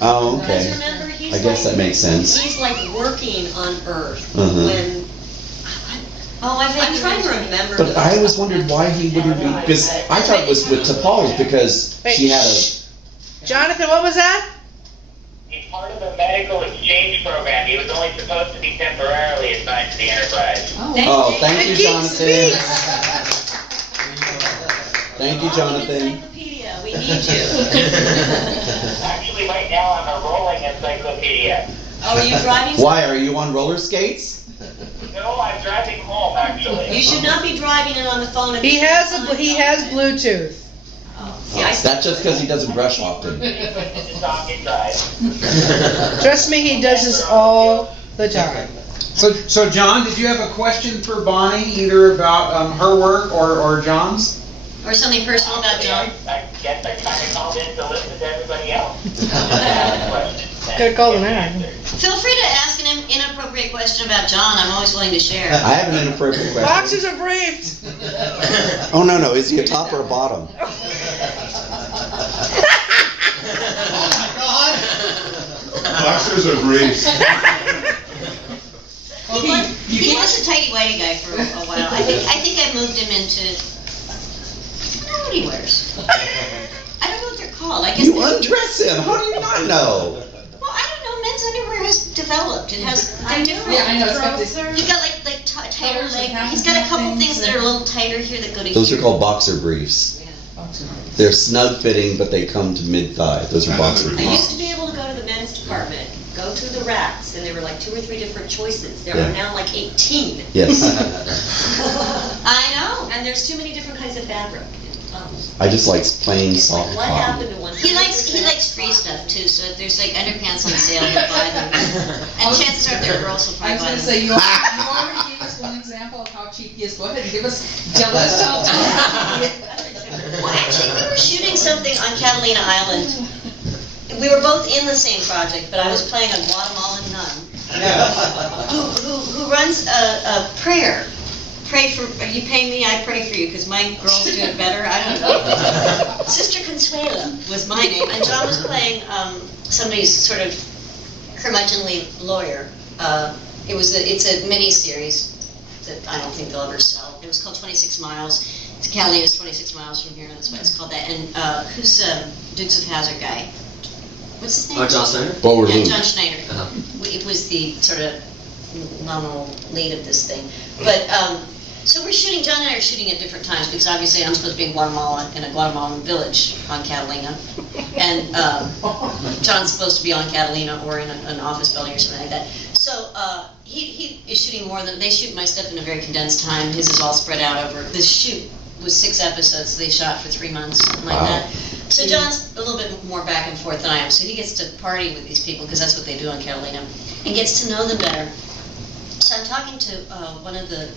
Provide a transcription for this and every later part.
Oh, Because okay. remember, he's I guess that makes sense. He's like working on Earth Uh-huh. when. I'm trying to remember. But I always wondered why he wouldn't be, because I thought it was with T'Pol's because she had a. Jonathan, what was that? He's part of the medical exchange program. He was only supposed to be temporarily assigned to the Enterprise. Oh, thank you, The geek Jonathan. speaks. Thank you, Jonathan. Encyclopedia, we need you. Actually, right now I'm a rolling encyclopedia. Oh, are you driving? Why, are you on roller skates? No, I'm driving home, actually. You should not be driving it on the phone. At He the has same time, he don't has you? Bluetooth. Oh, see, I That's just because he doesn't brush often. It's on inside. Trust me, he does this all the time. So John, did you have a question for Bonnie, either about her work or John's? Or something personal about John. I guess I kind of called in to listen to everybody else. Could have called him out. Feel free to ask an inappropriate question about John. I'm always willing to share. I have an inappropriate question. Boxes are briefed. Oh, no, no. Is he a top or a bottom? Boxers are briefs. He was a tidy whitey guy for a while. I think I moved him into. I don't know what he wears. I don't know what they're called. I guess You they're- undress him. How do you not know? Well, I don't know. Men's underwear has developed. It has. They're different. Yeah, I know, it's got this. He's got like tighter leg. He's got a couple things that are a little tighter here that go to. Those are here. called boxer briefs. They're snug fitting, but they come to mid-thigh. Those are boxer I briefs. used to be able to go to the men's department, go through the racks, and there were like 2 or 3 different choices. There Yeah. are now like 18. Yes. I know. And there's too many different kinds of fabric. I just like plain It's like, soft what cotton. happened to one? He likes free stuff too. So if there's like underpants on sale, he'll buy them. And chances are their girls will I probably was buy gonna them. say, you already gave us one example of how cheap he is. Go ahead and give us, tell us how cheap. Well, actually, we were shooting something on Catalina Island. We were both in the same project, but I was playing a Guatemalan nun who runs a prayer. Pray for you, pay me, I pray for you, because my girls do it better. I don't know. Sister Consuela was my name, and John was playing somebody's sort of curmudgeonly lawyer. It's a mini series that I don't think they'll ever sell. It was called 26 Miles. Catalina is 26 miles from here, and that's why it's called that. And who's Dukes of Hazzard guy? What's his name? John Snyder? Yeah, John Schneider. It was the sort of nominal lead of this thing. But so we're shooting. John and I are shooting at different times because obviously I'm supposed to be in Guatemala in a Guatemalan village on Catalina, and John's supposed to be on Catalina or in an office building or something like that. So he is shooting more than they shoot my stuff in a very condensed time. His is all spread out over. The shoot was 6 episodes. So they shot for 3 months, something like that. So John's a little bit more back and forth than I am. So he gets to party with these people because that's what they do on Catalina, and gets to know them better. So I'm talking to one of the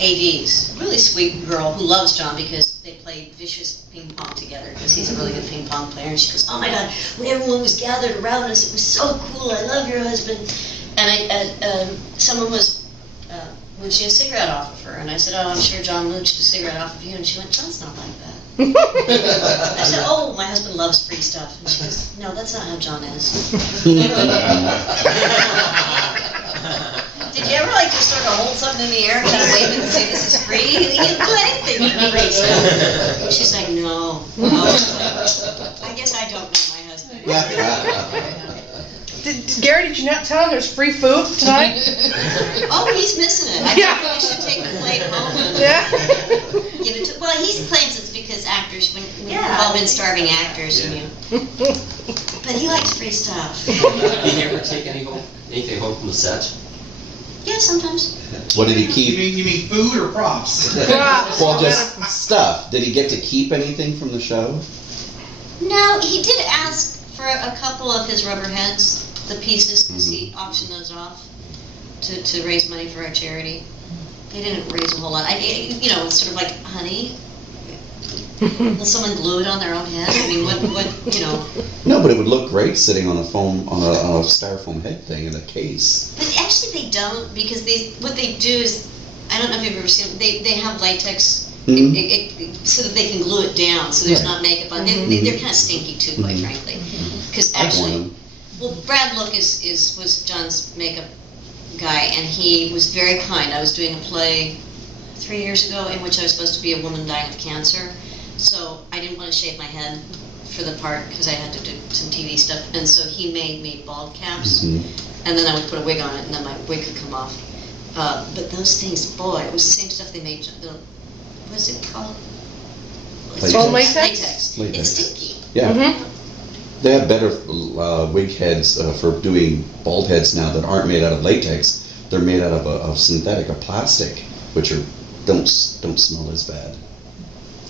ADs, a really sweet girl who loves John because they played vicious ping pong together because he's a really good ping pong player. And she goes, "Oh my God, when everyone was gathered around us, it was so cool. I love your husband." And someone was mooching a cigarette off of her, and I said, "Oh, I'm sure John mooched a cigarette off of you." And she went, "John's not like that." I said, "Oh, my husband loves free stuff." And she goes, "No, that's not how John is." Did you ever like just sort of hold something in the air and kind of wave it and say, "This is free"? You can do anything for free stuff. And she's like, "No." I guess I don't know my husband. Gary, did you not tell him there's free food tonight? Oh, he's missing it. I Yeah. think we should take the plate home and Yeah. give it to. Well, he claims it's because actors, when we've all been starving actors, and but he likes free stuff. Did you ever take anything home from the set? Yeah, sometimes. What did he keep? You mean food or props? Props. Well, just stuff. Did he get to keep anything from the show? No, he did ask for a couple of his rubber heads, the pieces, because he auctioned those off to raise money for our charity. They didn't raise a whole lot. It's sort of like, honey, will someone glue it on their own head? I mean, what? No, but it would look great sitting on a styrofoam head thing in a case. But actually they don't, because what they do is, I don't know if you've ever seen, they have latex so that they can glue it down so there's not makeup on. They're kind of stinky too, quite frankly. Because I've worn actually, them. well, Brad Look was John's makeup guy, and he was very kind. I was doing a play 3 years ago in which I was supposed to be a woman dying of cancer, so I didn't want to shave my head for the part because I had to do some TV stuff, and so he made me bald caps, Mhm. and then I would put a wig on it, and then my wig could come off. But those things, boy, it was the same stuff they made. What is it called? Latex. Foam latex? Latex. Latex. It's stinky. Yeah. Mm-hmm. They have better wig heads for doing bald heads now that aren't made out of latex. They're made out of synthetic, of plastic, which don't smell as bad.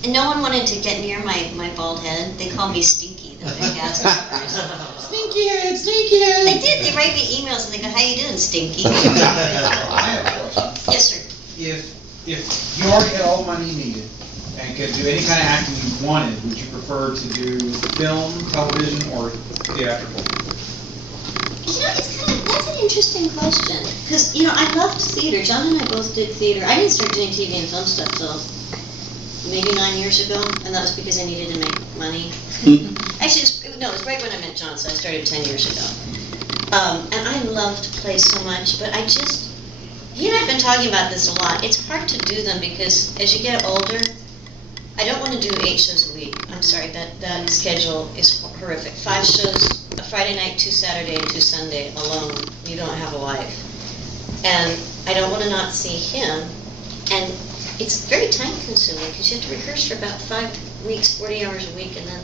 And no one wanted to get near my bald head. They called me Stinky, the big ass members. Stinky head, stinky head. They did. They write me emails and they go, "How you doing, Stinky?" I have a question. Yes, sir. If you already had all the money you needed and could do any kind of acting you wanted, would you prefer to do film, television, or theatrical? You know, that's an interesting question. Because, I loved theater. John and I both did theater. I didn't start doing TV and film stuff till maybe 9 years ago, and that was because I needed to make money. Actually, it was right when I met John, so I started 10 years ago. And I loved plays so much, but he and I have been talking about this a lot. It's hard to do them because as you get older, I don't want to do 8 shows a week. I'm sorry, that schedule is horrific. 5 shows, a Friday night, 2 Saturday, and 2 Sunday alone. You don't have a life. And I don't want to not see him. And it's very time consuming because you have to rehearse for about 5 weeks, 40 hours a week, and then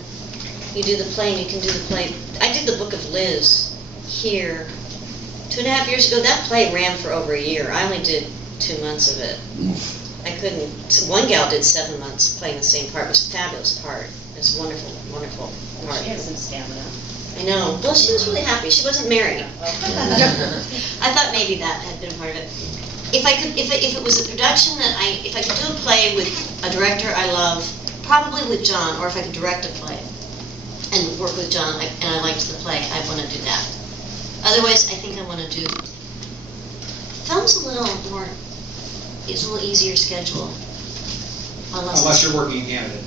you do the play and you can do the play. I did the Book of Liz here 2.5 years ago. That play ran for over a year. I only did 2 months of it. I couldn't. One gal did 7 months playing the same part. It was a fabulous part. It was a wonderful, wonderful part. She has some stamina. I know. Well, she was really happy. She wasn't married. I thought maybe that had been part of it. If it was a production if I could do a play with a director I love, probably with John, or if I could direct a play and work with John, and I liked the play, I'd want to do that. Otherwise, I think I want to do film's a little more. It's a little easier schedule. Unless you're working in Canada.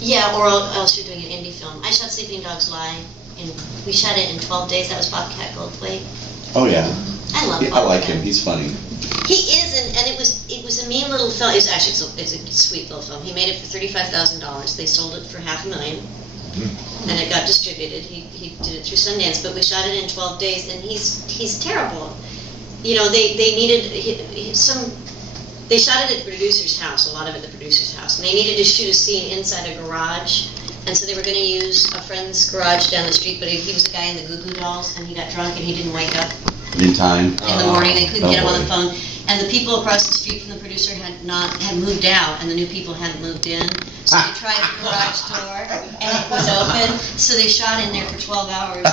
Yeah, or else you're doing an indie film. I shot Sleeping Dogs Lie, and we shot it in 12 days. That was Bobcat Goldthwait. Oh yeah. I love I Bobcat. like him. He's funny. He is, and it was a mean little film. It's a sweet little film. He made it for $35,000. They sold it for $500,000, and it got distributed. He did it through Sundance, but we shot it in 12 days, and he's terrible. They needed they shot it at the producer's house, a lot of it at the producer's house, and they needed to shoot a scene inside a garage, and so they were going to use a friend's garage down the street, but he was a guy in the Goo Goo Dolls, and he got drunk and he didn't wake up In time. in the morning. They couldn't get him on the boy. phone, and the people across the street from the producer had moved out, and the new people hadn't moved in. So they tried the garage door, and it was open. So they shot in there for 12 hours.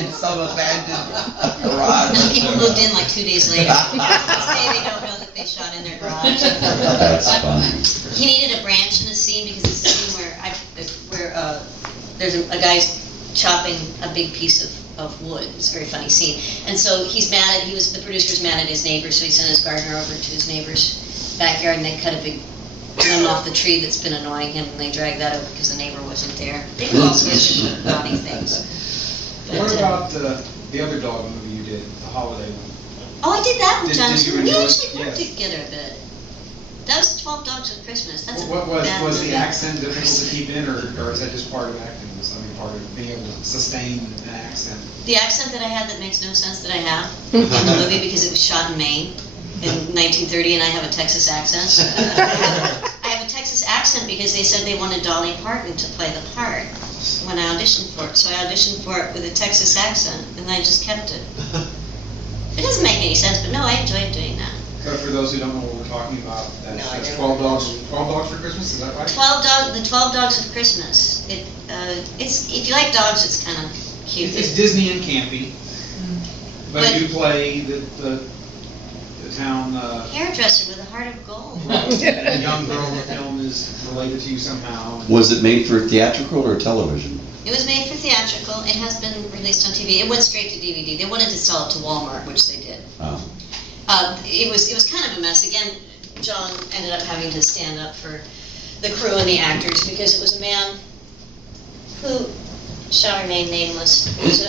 In some abandoned And garage. the people moved in like 2 days later. To this day, they don't know that they shot in their garage. That's funny. He needed a branch in a scene because it's a scene where there's a guy's chopping a big piece of wood. It's a very funny scene. And so the producer's mad at his neighbor, so he sent his gardener over to his neighbor's backyard, and they cut a big limb off the tree that's been annoying him, and they dragged that over because the neighbor wasn't there. They do all sorts of naughty things. But, What about the other dog movie you did, the holiday one? Oh, I did that with Did- John. did you We enjoy it? actually worked Yes. together a bit. That was 12 Dogs of Christmas. That's What a bad was movie. the accent difficult to keep in, or is that just part of acting? Part of being able to sustain an accent? The accent that I had that makes no sense that I have in the movie because it was shot in Maine in 1930, and I have a Texas accent. I have a Texas accent because they said they wanted Dolly Parton to play the part when I auditioned for it. So I auditioned for it with a Texas accent, and I just kept it. It doesn't make any sense, but no, I enjoyed doing that. So for those who don't know what we're talking about, No, I that's don't 12 know. dogs. 12 dogs for Christmas. Is that right? The 12 Dogs of Christmas. It's if you like dogs, it's kind of cute. It's Disney and campy, but But- you play the town. Hairdresser with a heart of gold. The young girl in the film is related to you somehow. Was it made for theatrical or television? It was made for theatrical. It has been released on TV. It went straight to DVD. They wanted to sell it to Walmart, which they did. Oh. It was kind of a mess. Again, John ended up having to stand up for the crew and the actors because it was a man who shall remain nameless. He's